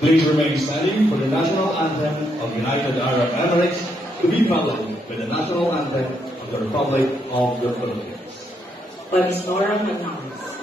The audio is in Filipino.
Please remain standing for the national anthem of United Arab Emirates to be followed with the national anthem of the Republic of the Philippines. By Ms. Nora Manalas.